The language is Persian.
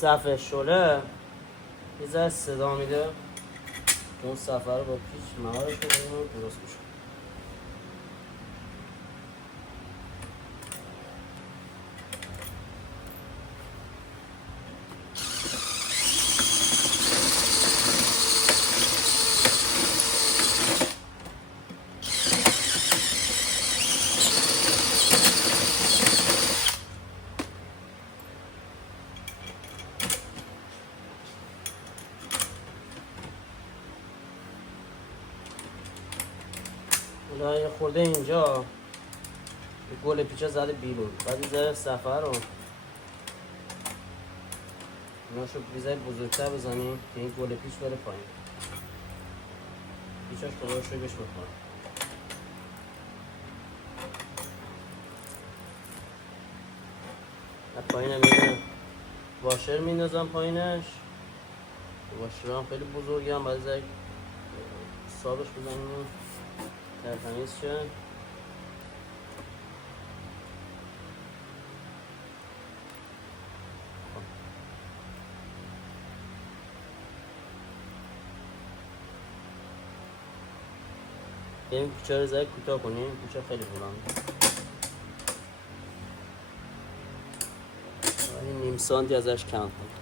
صفحه شله یه ذره صدا میده. اون صفحه رو با پیچ مهارش کنیم درست میشه. یه خورده اینجا گل پیچه زده بیرون، بعد یه ذره صفحه رو ناشو بیزای بزرگتر بزنیم که این گل پیچ بره پایین. پیچاش خدا شوی بهش بخوره. از پایین هم میدونم واشر میندازم پایینش. واشر هم خیلی بزرگی هم باید زیر حسابش بزنیم ترتمیز شه. این کوچه رو زیر کوتاه کنیم، کوچه خیلی بلند. این نیم سانتی ازش کم کنیم.